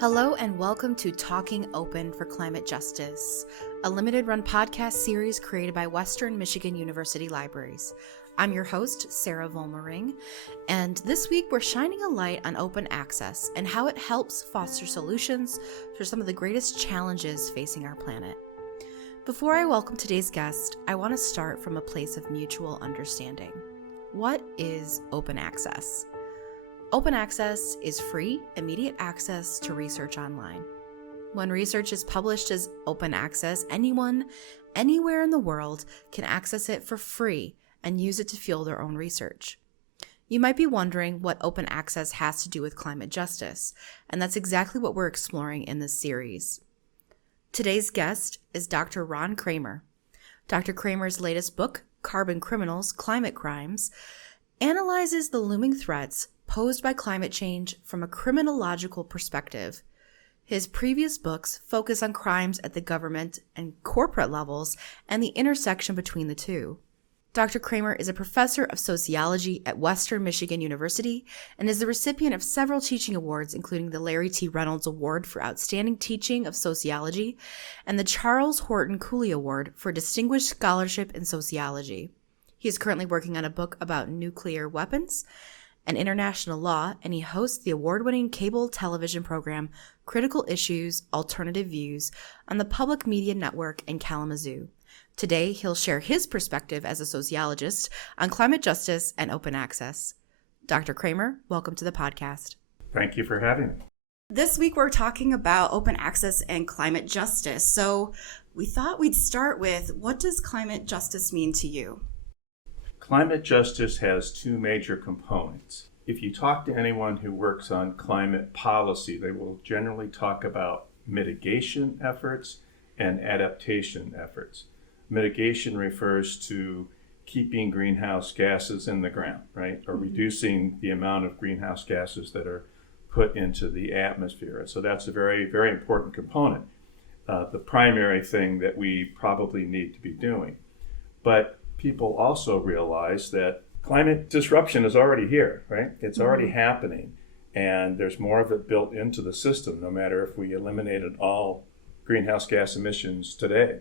Hello and welcome to Talking Open for Climate Justice, a limited-run podcast series created by Western Michigan University Libraries. I'm your host, Sarah Volmering, and this week we're shining a light on open access and how it helps foster solutions for some of the greatest challenges facing our planet. Before I welcome today's guest, I want to start from a place of mutual understanding. What is open access? Open access is free, immediate access to research online. When research is published as open access, anyone, anywhere in the world can access it for free and use it to fuel their own research. You might be wondering what open access has to do with climate justice, and that's exactly what we're exploring in this series. Today's guest is Dr. Ron Kramer. Dr. Kramer's latest book, Carbon Criminals, Climate Crimes, analyzes the looming threats posed by climate change from a criminological perspective. His previous books focus on crimes at the government and corporate levels and the intersection between the two. Dr. Kramer is a professor of sociology at Western Michigan University and is the recipient of several teaching awards, including the Larry T. Reynolds Award for Outstanding Teaching of Sociology and the Charles Horton Cooley Award for Distinguished Scholarship in Sociology. He is currently working on a book about nuclear weapons and international law, and he hosts the award-winning cable television program Critical Issues, Alternative Views on the Public Media Network in Kalamazoo. Today, he'll share his perspective as a sociologist on climate justice and open access. Dr. Kramer, welcome to the podcast. Thank you for having me. This week, we're talking about open access and climate justice. So we thought we'd start with, what does climate justice mean to you? Climate justice has two major components. If you talk to anyone who works on climate policy, they will generally talk about mitigation efforts and adaptation efforts. Mitigation refers to keeping greenhouse gases in the ground, right? Or reducing the amount of greenhouse gases that are put into the atmosphere. And so that's a very, very important component, the primary thing that we probably need to be doing. But people also realize that climate disruption is already here, right? It's already happening, and there's more of it built into the system, no matter if we eliminated all greenhouse gas emissions today.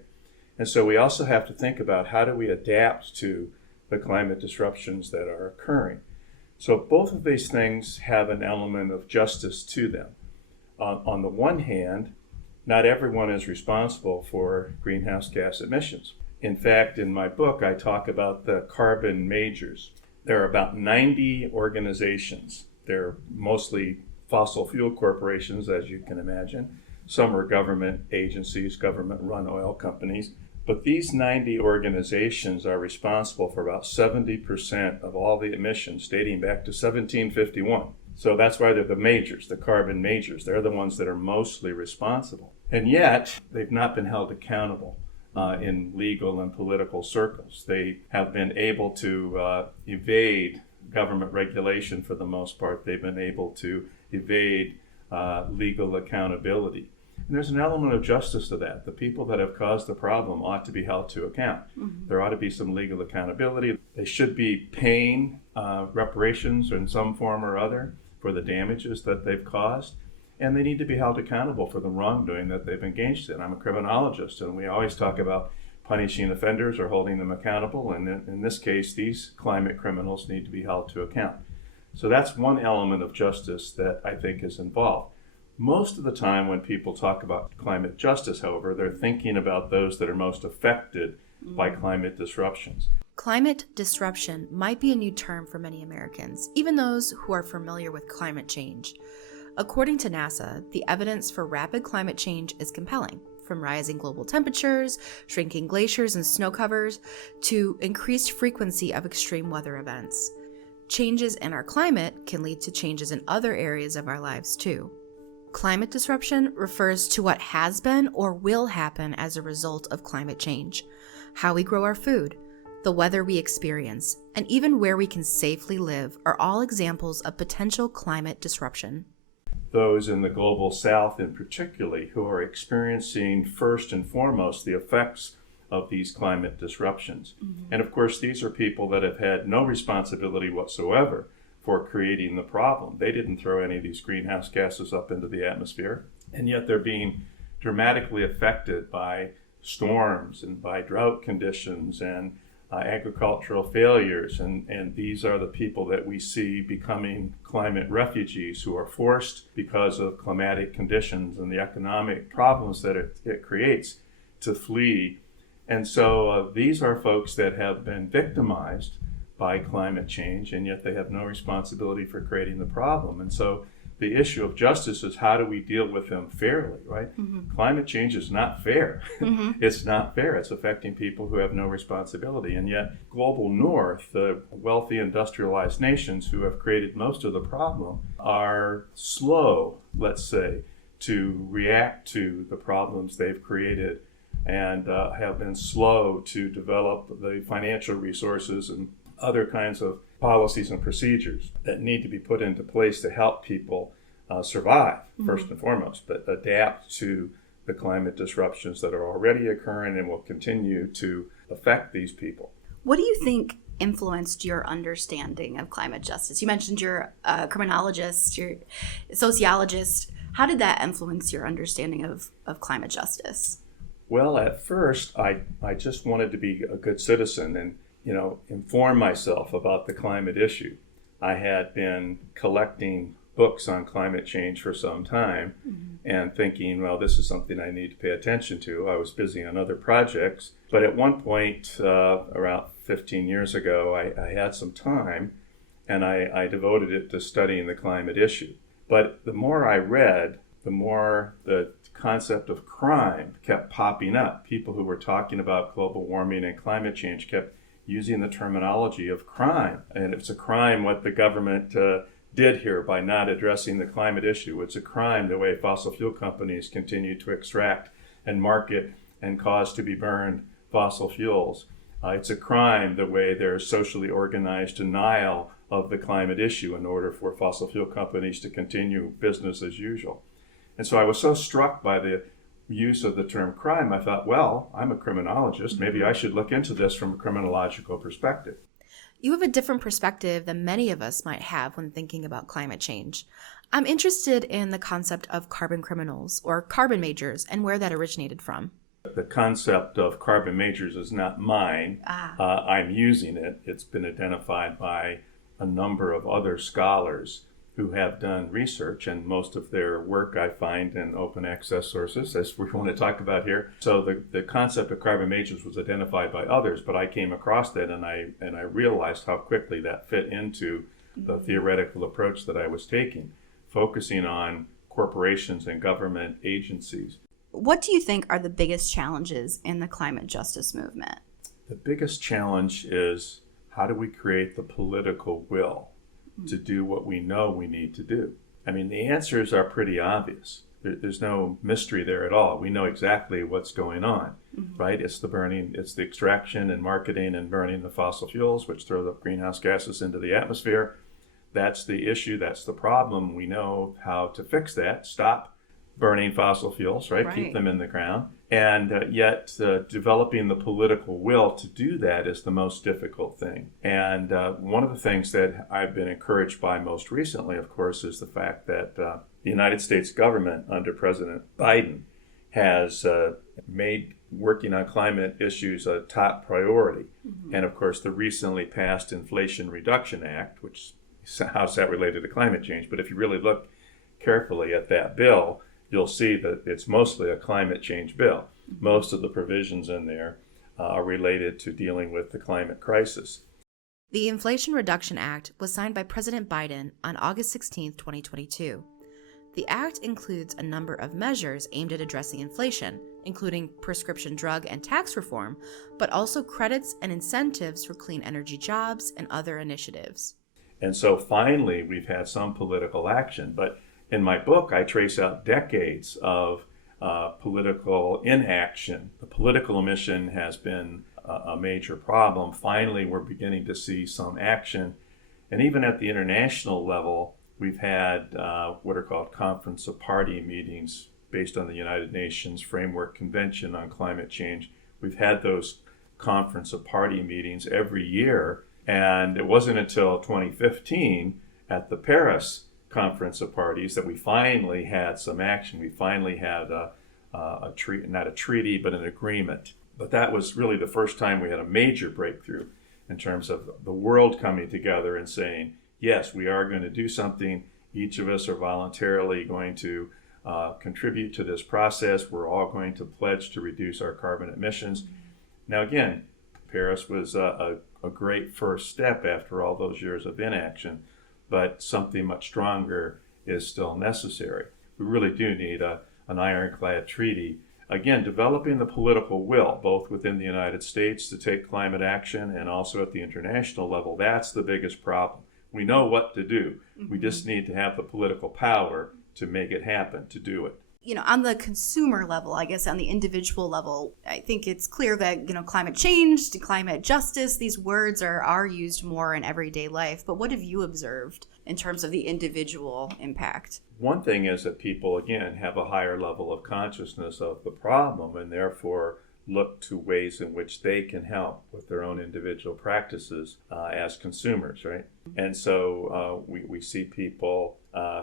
And so we also have to think about how do we adapt to the climate disruptions that are occurring. So both of these things have an element of justice to them. On the one hand, not everyone is responsible for greenhouse gas emissions. In fact, in my book, I talk about the carbon majors. There are about 90 organizations. They're mostly fossil fuel corporations, as you can imagine. Some are government agencies, government-run oil companies. But these 90 organizations are responsible for about 70% of all the emissions dating back to 1751. So that's why they're the majors, the carbon majors. They're the ones that are mostly responsible. And yet, they've not been held accountable in legal and political circles. They have been able to evade government regulation for the most part. They've been able to evade legal accountability. And there's an element of justice to that. The people that have caused the problem ought to be held to account. There ought to be some legal accountability. They should be paying reparations in some form or other for the damages that they've caused. And they need to be held accountable for the wrongdoing that they've engaged in. I'm a criminologist, and we always talk about punishing offenders or holding them accountable. And in this case, these climate criminals need to be held to account. So that's one element of justice that I think is involved. Most of the time when people talk about climate justice, however, they're thinking about those that are most affected by climate disruptions. Climate disruption might be a new term for many Americans, even those who are familiar with climate change. According to NASA, the evidence for rapid climate change is compelling, from rising global temperatures, shrinking glaciers and snow covers, to increased frequency of extreme weather events. Changes in our climate can lead to changes in other areas of our lives too. Climate disruption refers to what has been or will happen as a result of climate change, how we grow our food, the weather we experience, and even where we can safely live are all examples of potential climate disruption. Those in the global south in particular who are experiencing first and foremost the effects of these climate disruptions. And of course, these are people that have had no responsibility whatsoever for creating the problem. They didn't throw any of these greenhouse gases up into the atmosphere, and yet they're being dramatically affected by storms and by drought conditions and agricultural failures. And these are the people that we see becoming climate refugees, who are forced, because of climatic conditions and the economic problems that it creates, to flee. And so these are folks that have been victimized by climate change, and yet they have no responsibility for creating the problem. And so the issue of justice is, how do we deal with them fairly, right? Mm-hmm. Climate change is not fair. Mm-hmm. It's not fair. It's affecting people who have no responsibility. And yet global north, the wealthy industrialized nations who have created most of the problem, are slow, let's say, to react to the problems they've created, and have been slow to develop the financial resources and other kinds of policies and procedures that need to be put into place to help people survive, first and foremost, but adapt to the climate disruptions that are already occurring and will continue to affect these people. What do you think influenced your understanding of climate justice? You mentioned you're a criminologist, you're a sociologist. How did that influence your understanding of climate justice? Well, at first, I just wanted to be a good citizen and inform myself about the climate issue. I had been collecting books on climate change for some time, and thinking, well, this is something I need to pay attention to. I was busy on other projects, but at one point, around 15 years ago, I had some time, and I devoted it to studying the climate issue. But the more I read, the more the concept of crime kept popping up. People who were talking about global warming and climate change kept using the terminology of crime. And it's a crime what the government did here by not addressing the climate issue. It's a crime the way fossil fuel companies continue to extract and market and cause to be burned fossil fuels. It's a crime the way there's socially organized denial of the climate issue in order for fossil fuel companies to continue business as usual. And so I was so struck by the use of the term crime, I thought, well, I'm a criminologist. Maybe I should look into this from a criminological perspective. You have a different perspective than many of us might have when thinking about climate change. I'm interested in the concept of carbon criminals or carbon majors and where that originated from. The concept of carbon majors is not mine. I'm using it. It's been identified by a number of other scholars who have done research, and most of their work I find in open access sources, as we want to talk about here. So the concept of carbon majors was identified by others, but I came across that and I realized how quickly that fit into the theoretical approach that I was taking, focusing on corporations and government agencies. What do you think are the biggest challenges in the climate justice movement? The biggest challenge is, how do we create the political will to do what we know we need to do? I mean, the answers are pretty obvious. There's no mystery there at all. We know exactly what's going on, right? It's the extraction and marketing and burning the fossil fuels, which throw the greenhouse gases into the atmosphere. That's the issue. That's the problem. We know how to fix that. Stop burning fossil fuels, right? Keep them in the ground. And yet developing the political will to do that is the most difficult thing. And one of the things that I've been encouraged by most recently, of course, is the fact that the United States government under President Biden has made working on climate issues a top priority. And of course, the recently passed Inflation Reduction Act, which, how's that related to climate change? But if you really look carefully at that bill, you'll see that it's mostly a climate change bill. Most of the provisions in there are related to dealing with the climate crisis. The Inflation Reduction Act was signed by President Biden on August 16, 2022. The act includes a number of measures aimed at addressing inflation, including prescription drug and tax reform, but also credits and incentives for clean energy jobs and other initiatives. And so finally, we've had some political action, but in my book, I trace out decades of political inaction. The political omission has been a major problem. Finally, we're beginning to see some action. And even at the international level, we've had what are called Conference of Party meetings based on the United Nations Framework Convention on Climate Change. We've had those Conference of Party meetings every year. And it wasn't until 2015 at the Paris Conference of Parties that we finally had some action. We finally had a treaty, not a treaty, but an agreement. But that was really the first time we had a major breakthrough in terms of the world coming together and saying, yes, we are going to do something. Each of us are voluntarily going to contribute to this process. We're all going to pledge to reduce our carbon emissions. Now, again, Paris was a great first step after all those years of inaction, but something much stronger is still necessary. We really do need an ironclad treaty. Again, developing the political will, both within the United States to take climate action and also at the international level, that's the biggest problem. We know what to do. We just need to have the political power to make it happen, to do it. On the consumer level, I guess on the individual level, I think it's clear that, climate change, climate justice, these words are used more in everyday life. But what have you observed in terms of the individual impact? One thing is that people, again, have a higher level of consciousness of the problem and therefore look to ways in which they can help with their own individual practices as consumers, right? And so we see people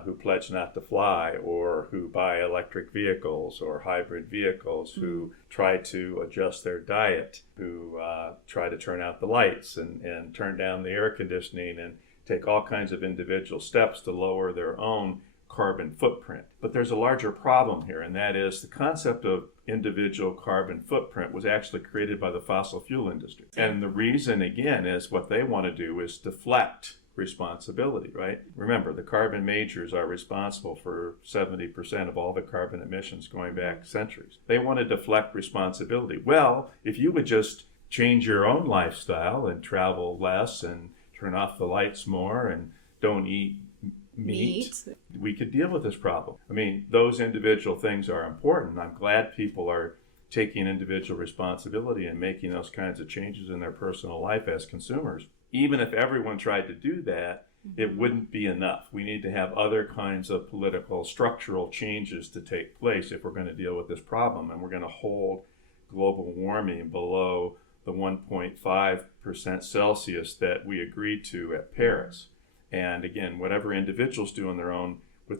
who pledge not to fly, or who buy electric vehicles or hybrid vehicles, who try to adjust their diet, who try to turn out the lights and turn down the air conditioning and take all kinds of individual steps to lower their own carbon footprint. But there's a larger problem here, and that is the concept of individual carbon footprint was actually created by the fossil fuel industry. And the reason, again, is what they want to do is deflect responsibility, right? Remember, the carbon majors are responsible for 70% of all the carbon emissions going back centuries. They want to deflect responsibility. Well, if you would just change your own lifestyle and travel less and turn off the lights more and don't eat meat, we could deal with this problem. I mean, those individual things are important. I'm glad people are taking individual responsibility and making those kinds of changes in their personal life as consumers. Even if everyone tried to do that, it wouldn't be enough. We need to have other kinds of political structural changes to take place if we're going to deal with this problem, and we're going to hold global warming below the 1.5% Celsius that we agreed to at Paris. And again, whatever individuals do with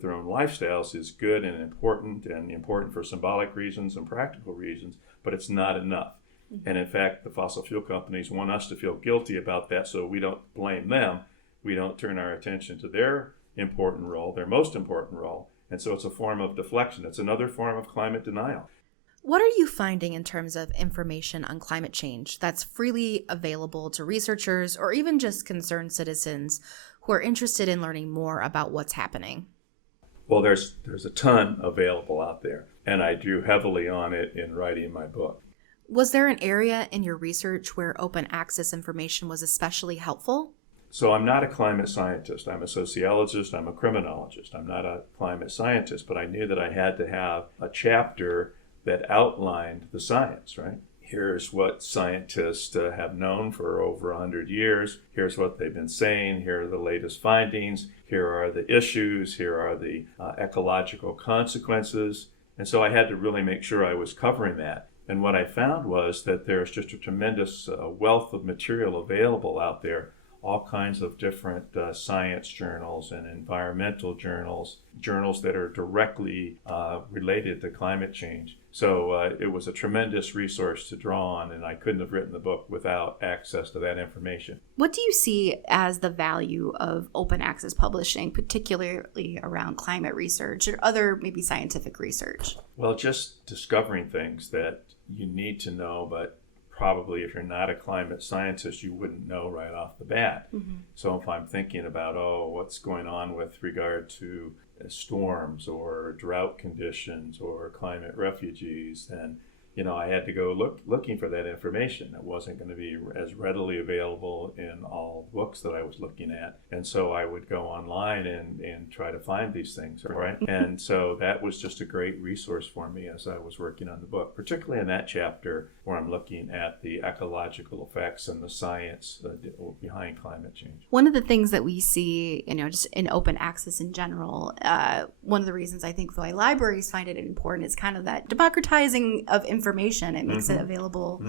their own lifestyles is good and important for symbolic reasons and practical reasons, but it's not enough. And in fact, the fossil fuel companies want us to feel guilty about that, so we don't blame them. We don't turn our attention to their important role, their most important role. And so it's a form of deflection. It's another form of climate denial. What are you finding in terms of information on climate change that's freely available to researchers or even just concerned citizens who are interested in learning more about what's happening? Well, there's a ton available out there, and I drew heavily on it in writing my book. Was there an area in your research where open access information was especially helpful? So I'm not a climate scientist. I'm a sociologist. I'm a criminologist. I'm not a climate scientist, but I knew that I had to have a chapter that outlined the science, right? Here's what scientists have known for over 100 years. Here's what they've been saying. Here are the latest findings. Here are the issues. Here are the ecological consequences. And so I had to really make sure I was covering that. And what I found was that there's just a tremendous wealth of material available out there, all kinds of different science journals and environmental journals that are directly related to climate change. So it was a tremendous resource to draw on, and I couldn't have written the book without access to that information. What do you see as the value of open access publishing, particularly around climate research or other maybe scientific research? Well, just discovering things that you need to know, but probably if you're not a climate scientist, you wouldn't know right off the bat. So if I'm thinking about, what's going on with regard to storms or drought conditions or climate refugees, then I had to go looking for that information. It wasn't going to be as readily available in all books that I was looking at. And so I would go online and try to find these things, right? And so that was just a great resource for me as I was working on the book, particularly in that chapter where I'm looking at the ecological effects and the science behind climate change. One of the things that we see, just in open access in general, one of the reasons I think why libraries find it important is kind of that democratizing of information information. It makes it available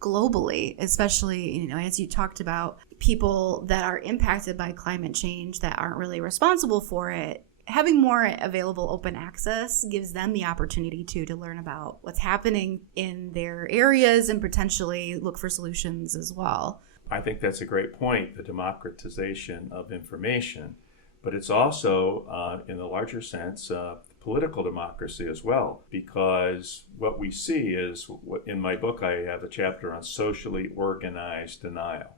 globally, especially, as you talked about, people that are impacted by climate change that aren't really responsible for it. Having more available open access gives them the opportunity to learn about what's happening in their areas and potentially look for solutions as well. I think that's a great point, the democratization of information, but it's also, in the larger sense, political democracy as well, because what we see is, in my book I have a chapter on socially organized denial.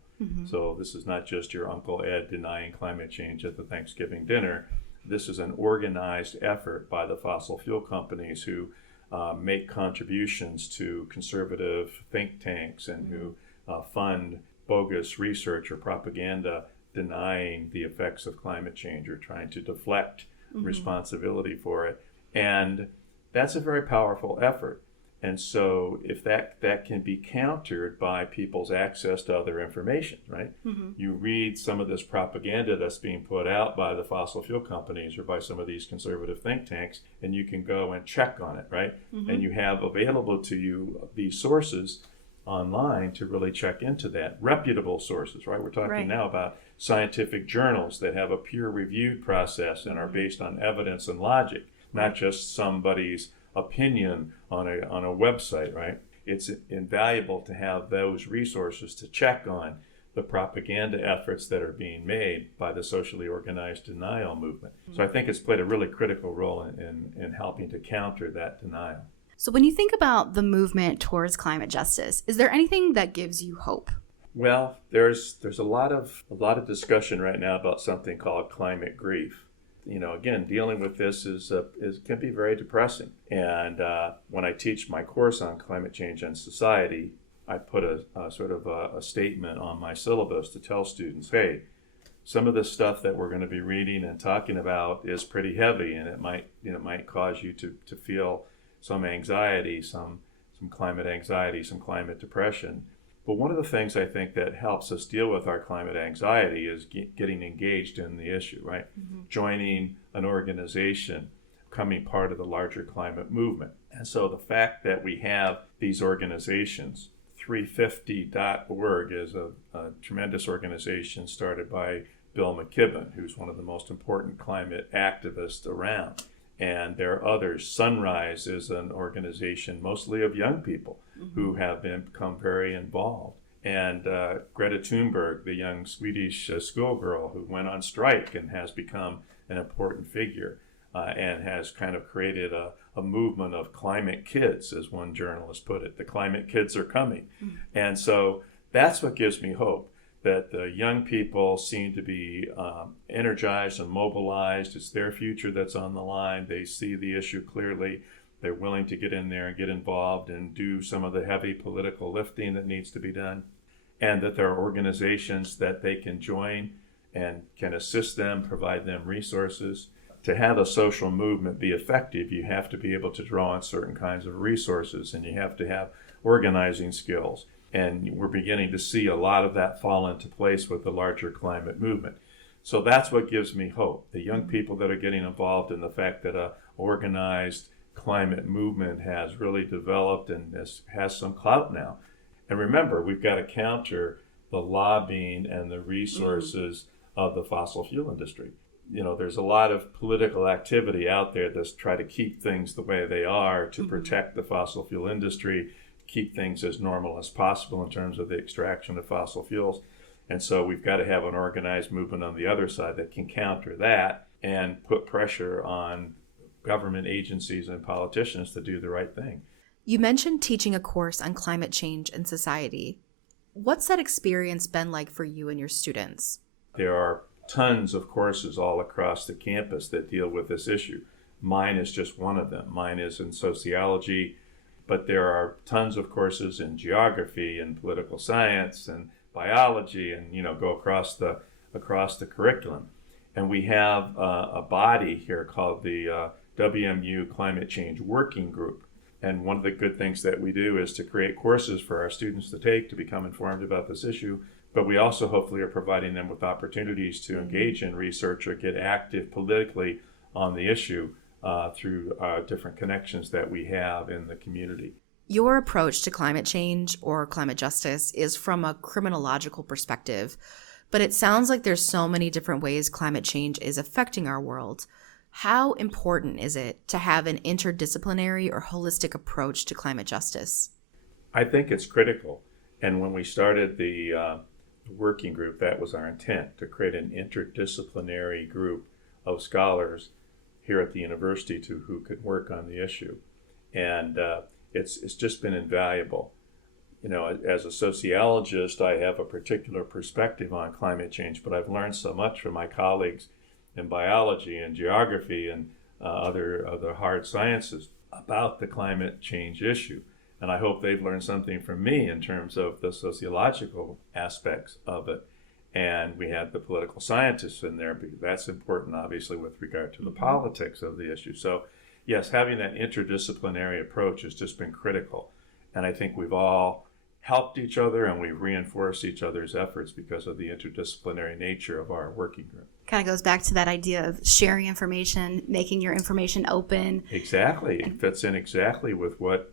So this is not just your Uncle Ed denying climate change at the Thanksgiving dinner. This is an organized effort by the fossil fuel companies who make contributions to conservative think tanks and who fund bogus research or propaganda denying the effects of climate change or trying to deflect responsibility for it. And that's a very powerful effort. And so if that can be countered by people's access to other information, right? You read some of this propaganda that's being put out by the fossil fuel companies or by some of these conservative think tanks, and you can go and check on it, right? And you have available to you these sources online to really check into that. Reputable sources, right? We're talking now about scientific journals that have a peer-reviewed process and are based on evidence and logic, not just somebody's opinion on a website, right? It's invaluable to have those resources to check on the propaganda efforts that are being made by the socially organized denial movement. So I think it's played a really critical role in helping to counter that denial. So when you think about the movement towards climate justice, is there anything that gives you hope? Well, there's a lot of discussion right now about something called climate grief. Again, dealing with this can be very depressing. And when I teach my course on climate change and society, I put a sort of a statement on my syllabus to tell students, hey, some of the stuff that we're going to be reading and talking about is pretty heavy, and it might cause you to feel some anxiety, some climate anxiety, some climate depression. But one of the things I think that helps us deal with our climate anxiety is getting engaged in the issue, right? Joining an organization, becoming part of the larger climate movement. And so the fact that we have these organizations, 350.org is a tremendous organization started by Bill McKibben, who's one of the most important climate activists around. And there are others. Sunrise is an organization mostly of young people who have become very involved. And Greta Thunberg, the young Swedish schoolgirl who went on strike and has become an important figure and has kind of created a movement of climate kids, as one journalist put it. The climate kids are coming. And so that's what gives me hope, that the young people seem to be energized and mobilized. It's their future that's on the line. They see the issue clearly. They're willing to get in there and get involved and do some of the heavy political lifting that needs to be done. And that there are organizations that they can join and can assist them, provide them resources. To have a social movement be effective, you have to be able to draw on certain kinds of resources, and you have to have organizing skills. And we're beginning to see a lot of that fall into place with the larger climate movement. So that's what gives me hope. The young people that are getting involved in the fact that an organized climate movement has really developed and has some clout now. And remember, we've got to counter the lobbying and the resources of the fossil fuel industry. There's a lot of political activity out there that's try to keep things the way they are to protect the fossil fuel industry, keep things as normal as possible in terms of the extraction of fossil fuels. And so we've got to have an organized movement on the other side that can counter that and put pressure on government agencies and politicians to do the right thing. You mentioned teaching a course on climate change and society. What's that experience been like for you and your students? There are tons of courses all across the campus that deal with this issue. Mine is just one of them. Mine is in sociology, but there are tons of courses in geography and political science and biology, and go across the curriculum. And we have a body here called the WMU Climate Change Working Group. And one of the good things that we do is to create courses for our students to take to become informed about this issue. But we also hopefully are providing them with opportunities to engage in research or get active politically on the issue through different connections that we have in the community. Your approach to climate change or climate justice is from a criminological perspective, but it sounds like there's so many different ways climate change is affecting our world. How important is it to have an interdisciplinary or holistic approach to climate justice? I think it's critical. And when we started the working group, that was our intent, to create an interdisciplinary group of scholars here at the university who could work on the issue. And it's just been invaluable. You know, as a sociologist, I have a particular perspective on climate change, but I've learned so much from my colleagues in biology and geography and other hard sciences about the climate change issue. And I hope they've learned something from me in terms of the sociological aspects of it. And we had the political scientists in there, because that's important, obviously, with regard to the politics of the issue. So, yes, having that interdisciplinary approach has just been critical. And I think we've all helped each other and we've reinforced each other's efforts because of the interdisciplinary nature of our working group. Kind of goes back to that idea of sharing information, making your information open. Exactly. It fits in exactly with what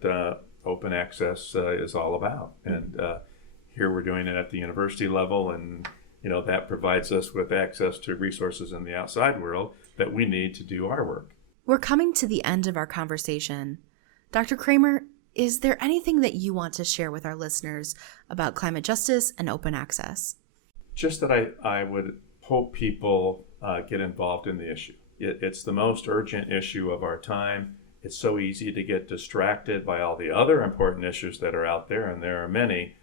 open access is all about. And here we're doing it at the university level, and that provides us with access to resources in the outside world that we need to do our work. We're coming to the end of our conversation. Dr. Kramer, is there anything that you want to share with our listeners about climate justice and open access? Just that I would hope people get involved in the issue. It's the most urgent issue of our time. It's so easy to get distracted by all the other important issues that are out there, and there are many.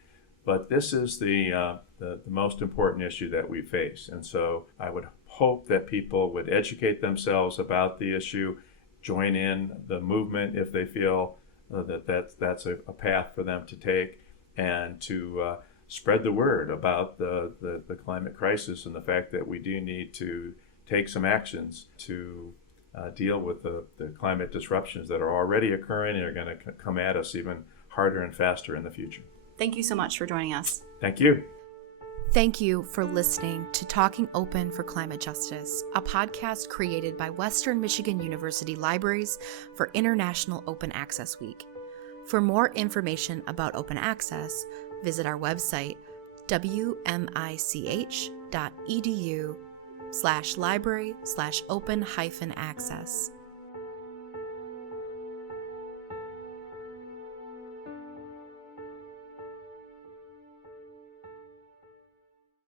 But this is the most important issue that we face. And so I would hope that people would educate themselves about the issue, join in the movement if they feel that's a path for them to take, and to spread the word about the climate crisis and the fact that we do need to take some actions to deal with the climate disruptions that are already occurring and are going to come at us even harder and faster in the future. Thank you so much for joining us. Thank you. Thank you for listening to Talking Open for Climate Justice, a podcast created by Western Michigan University Libraries for International Open Access Week. For more information about open access, visit our website, wmich.edu/library/open-access.